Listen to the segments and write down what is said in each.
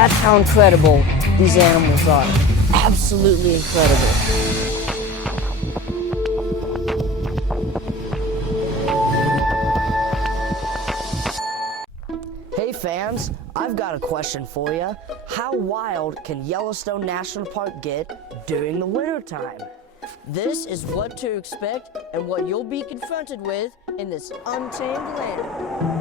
That's how incredible these animals are. Absolutely incredible. Hey fans, I've got a question for you. How wild can Yellowstone National Park get during the winter time? This is what to expect and what you'll be confronted with in this untamed land.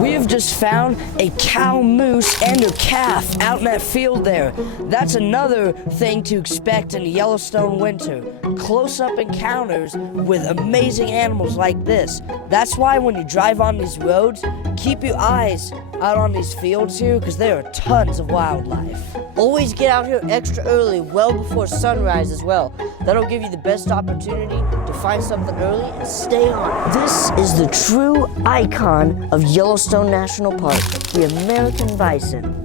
We have just found a cow, moose, and a calf out in that field there. That's another thing to expect in Yellowstone winter. Close-up encounters with amazing animals like this. That's why when you drive on these roads, keep your eyes out on these fields here because there are tons of wildlife. Always get out here extra early, well before sunrise as well. That'll give you the best opportunity to find something early and stay on. This is the true icon of Yellowstone National Park, the American bison.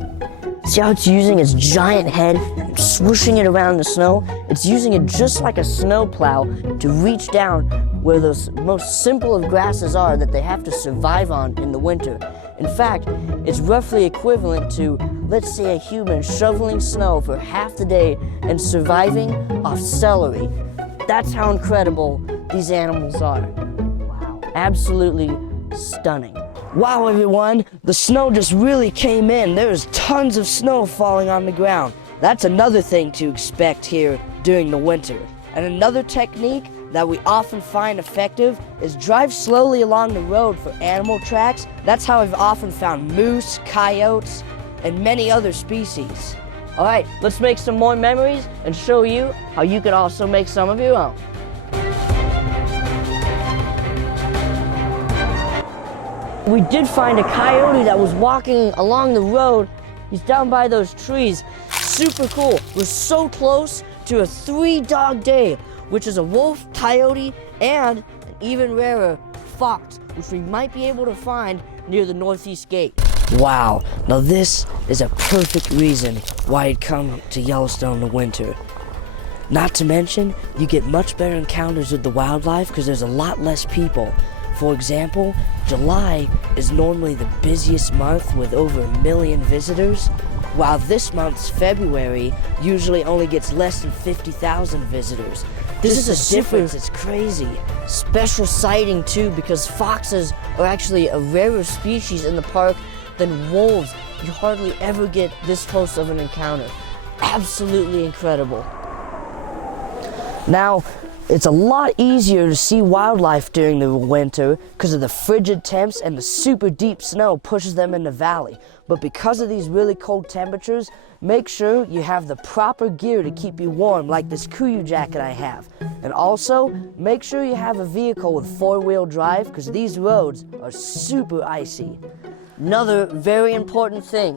See how it's using its giant head and swooshing it around the snow? It's using it just like a snow plow to reach down where those most simple of grasses are that they have to survive on in the winter. In fact, it's roughly equivalent to, let's say, a human shoveling snow for half the day and surviving off celery. That's how incredible these animals are. Wow, absolutely stunning. Wow, everyone, the snow just really came in. There's tons of snow falling on the ground. That's another thing to expect here during the winter. And another technique that we often find effective is drive slowly along the road for animal tracks. That's how I've often found moose, coyotes, and many other species. All right, let's make some more memories and show you how you can also make some of your own. We did find a coyote that was walking along the road. He's down by those trees. Super cool. We're so close to a 3-dog day, which is a wolf, coyote, and an even rarer fox, which we might be able to find near the northeast gate. Wow, now this is a perfect reason why I'd come to Yellowstone in winter. Not to mention, you get much better encounters with the wildlife because there's a lot less people. For example, July is normally the busiest month with over 1 million visitors, while this month's February usually only gets less than 50,000 visitors. This is a difference, it's crazy. Special sighting too, because foxes are actually a rarer species in the park than wolves. You hardly ever get this close of an encounter. Absolutely incredible. Now, it's a lot easier to see wildlife during the winter because of the frigid temps and the super deep snow pushes them in the valley. But because of these really cold temperatures, make sure you have the proper gear to keep you warm, like this Kuyu jacket I have. And also, make sure you have a vehicle with 4-wheel drive because these roads are super icy. Another very important thing,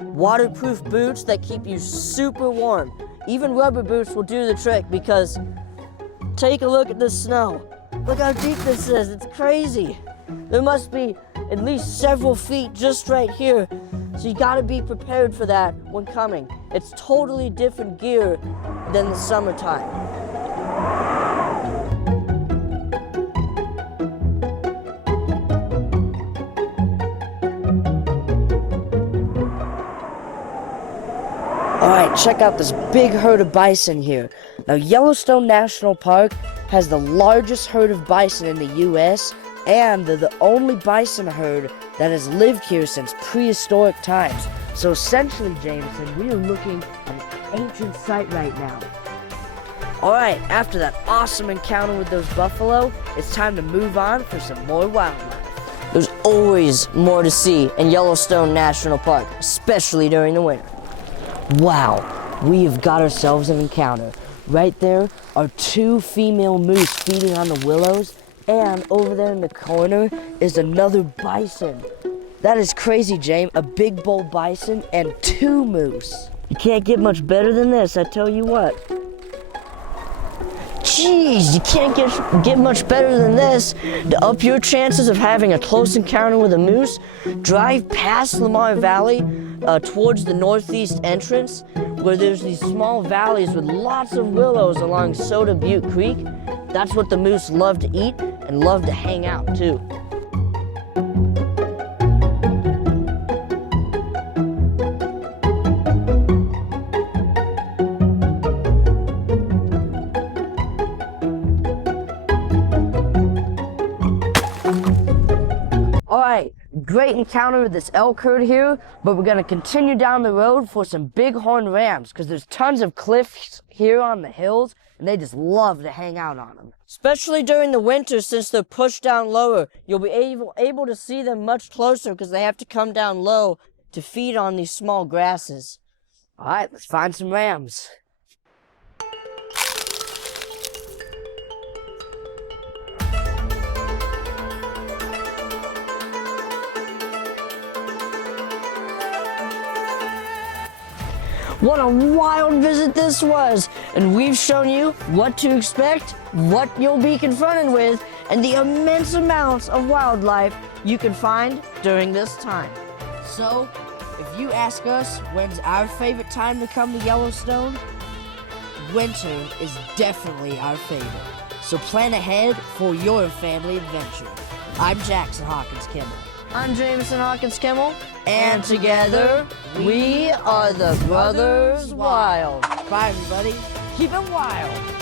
waterproof boots that keep you super warm. Even rubber boots will do the trick because take a look at this snow. Look how deep this is, it's crazy. There must be at least several feet just right here. So you gotta be prepared for that when coming. It's totally different gear than the summertime. All right, check out this big herd of bison here. Now, Yellowstone National Park has the largest herd of bison in the U.S., and they're the only bison herd that has lived here since prehistoric times. So essentially, Jameson, we are looking at an ancient site right now. All right, after that awesome encounter with those buffalo, it's time to move on for some more wildlife. There's always more to see in Yellowstone National Park, especially during the winter. Wow, we have got ourselves an encounter. Right there are 2 female moose feeding on the willows, and over there in the corner is another bison. That is crazy, James. A big bull bison and 2 moose. You can't get much better than this, I tell you what. Jeez, you can't get much better than this. To up your chances of having a close encounter with a moose, drive past Lamar Valley towards the northeast entrance, where there's these small valleys with lots of willows along Soda Butte Creek. That's what the moose love to eat and love to hang out too. great encounter with this elk herd here, but we're gonna continue down the road for some bighorn rams because there's tons of cliffs here on the hills and they just love to hang out on them. Especially during the winter since they're pushed down lower. You'll be able to see them much closer because they have to come down low to feed on these small grasses. All right, let's find some rams. What a wild visit this was, and we've shown you what to expect, what you'll be confronted with, and the immense amounts of wildlife you can find during this time. So, if you ask us when's our favorite time to come to Yellowstone, winter is definitely our favorite. So plan ahead for your family adventure. I'm Jackson Hawkins Kimmel. I'm Jameson Hawkins Kimmel. And together, we are the Brothers Wild. Bye, everybody. Keep it wild.